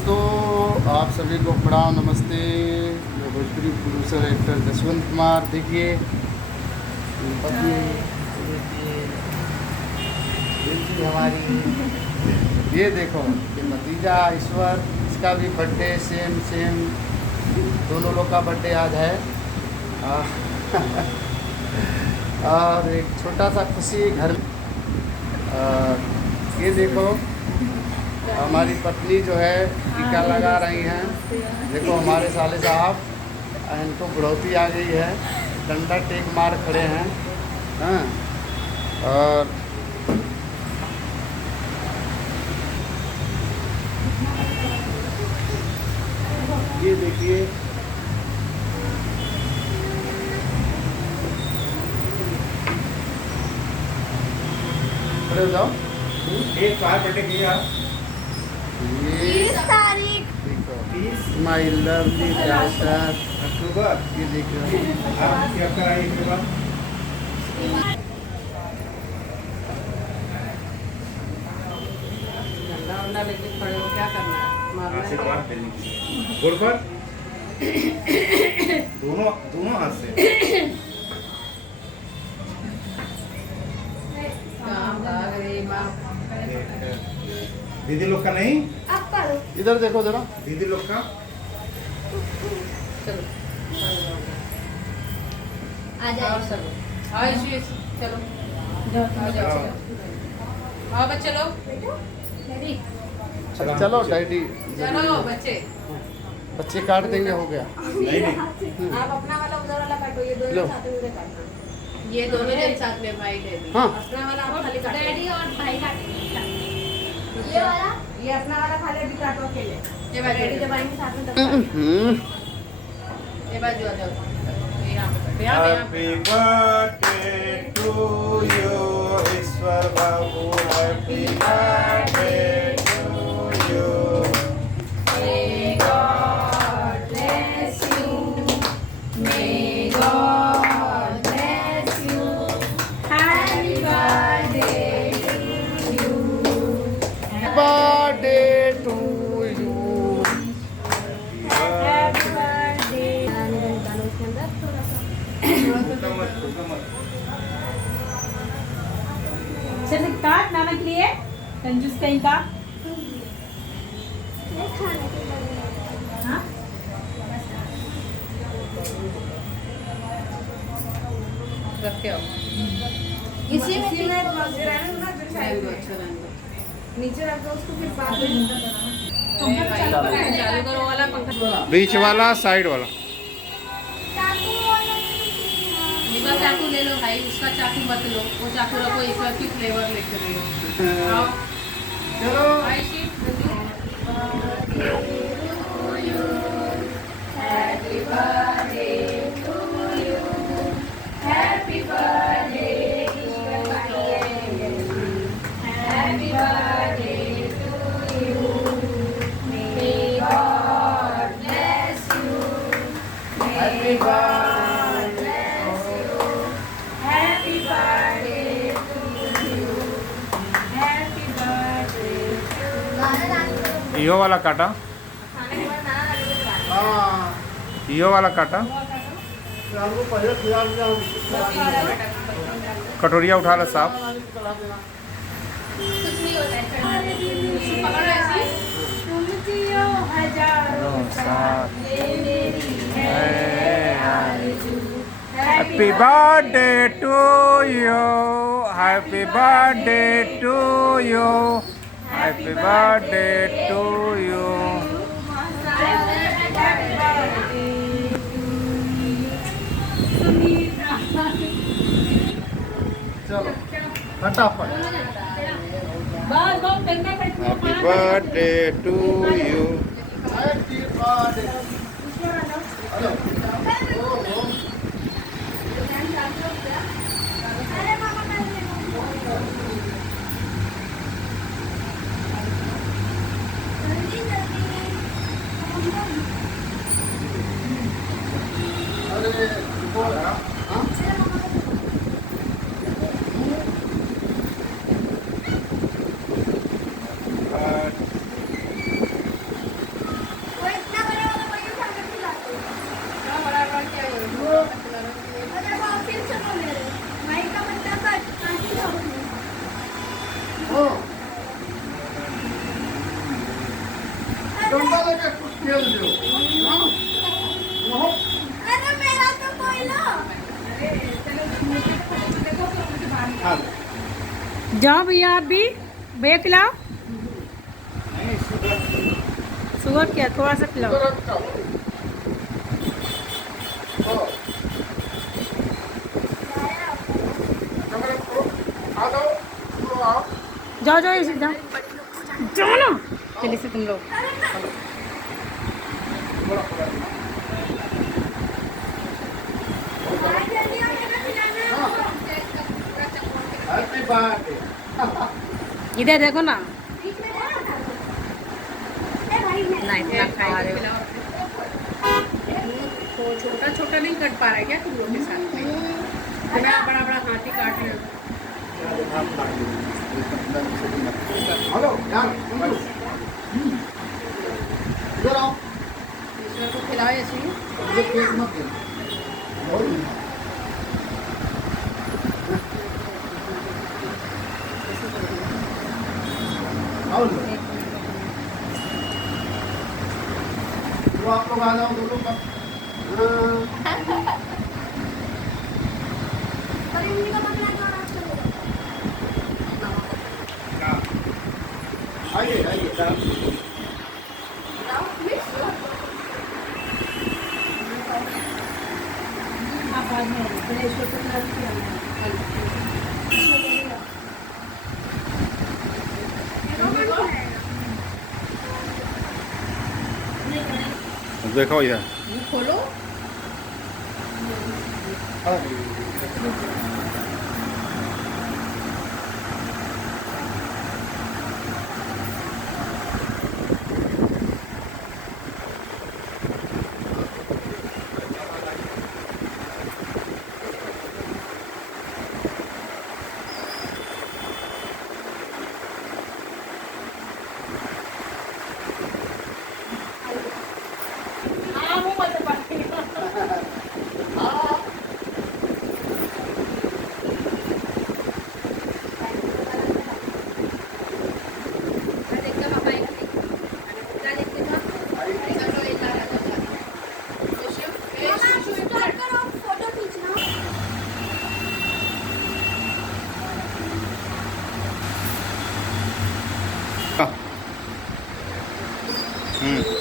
दोस्तों, आप सभी को प्रणाम, नमस्ते। मैं भोजपुरी प्रोड्यूसर एक्टर जसवंत कुमार। देखिए देखिए हमारी ये देखो ये भतीजा ईश्वर, इसका भी बर्थडे सेम दोनों लोग का बर्थडे आज है। और एक छोटा सा खुशी घर में। ये देखो हमारी पत्नी जो है टीका लगा रही हैं। देखो हमारे साले साहब, इनको बुढ़ौती आ गई है, डंडा टेक मार खड़े हैं। हाँ, और ये देखिए खड़े हो जाओ। एक बार बर्थडे किया 30 तारीख माय लवली डॉटर। अक्टूबर। ये देखो आप क्या कराइए के बाद डंडा लेके खड़े हो, क्या करना है? मारना है। आशीर्वाद देने के लिए गोड़ पर दोनों हाथ से। काम भाग रही माँ। दीदी लोग का नहीं, अब करो। इधर देखो जरा। दीदी लोग का चलो आ जाओ। चलो आओ इसी चलो आ जाओ। आओ बच्चे लोग, रेडी? चलो डैडी, चलो बच्चे। बच्चे काट देंगे, हो गया। नहीं आप अपना वाला उधर वाला काटो, ये दोनों लो। साथ में उधर काटना। ये दोनों जन साथ में भाई डैडी। हाँ। अपना वाला आप खाली काटो। डैडी और भाई काटेंगे। ये वाला, ये अपना वाला खाली अभी काटो अकेले। ये बाजू डैडी जब आएंगे साथ में तब काटो। ये बाजू आ जाओ। ये यहाँ पे यहाँ पे happy birthday to you Ishwar Babu, happy birthday to you. May God bless you. May God bless you. Happy birthday to you. Birthday to you. Happy birthday. डालो उसके अंदर थोड़ा सा। चल काट नाना के लिए, कंजूस कहीं का। हाँ? रख के आओ। इसी में नीचे रख दो उसको, फिर बाद में चालू करो वाला पंखा। बीच वाला, साइड वाला। इसका चाकू ले लो भाई, उसका चाकू मत लो, वो चाकू रखो, इसका की फ्लेवर लेके रहो। आओ चलो I she. Happy birthday to you. Happy birthday to you. Happy birthday to you. May God bless you. May God bless you. Happy birthday to you. Happy birthday to you. यो वाला काटा, हाँ, यो वाला काटा। आपको पहले खिला दिया हूँ। कटोरिया उठा ला साफ। कुछ नहीं होता है। पकड़ो ऐसे। तुम जियो हजारों साल, ये मेरी है आरज़ू। Happy birthday to you, happy birthday to you, happy birthday to you. चलो फटाफट। बस बहुत गंदा करके happy birthday to you. Happy birthday. Hello. ओहो। अरे हाँ? डंडा लेके कुछ खेल दो। अरे मेरा तो कोई लो। हाँ जाओ भैया आप भी, भैया खिलाओ। शुगर क्या, थोड़ा सा खिलाओ। जाओ जाओ इसे जाओ, जाओ ना, चलिए से तुम लोग। Happy birthday. इधर देखो ना, ना इतना खा रहे हो। तो छोटा छोटा नहीं कट पा रहा है क्या तुम लोग के साथ में? बड़ा बड़ा बड़ा हाथी काट रहे हो। हेलो यार, इधर आओ। ईश्वर को खिलाओ ऐसे ही। मुझे केक मत देना। बहुत मीठा। आओ लो। तो आप लोग आ जाओ दोनों का। आइए आइए सर। आप बाद में पहले इसको तो खिला दीजिए। देखो ये मुंह खोलो। हम्म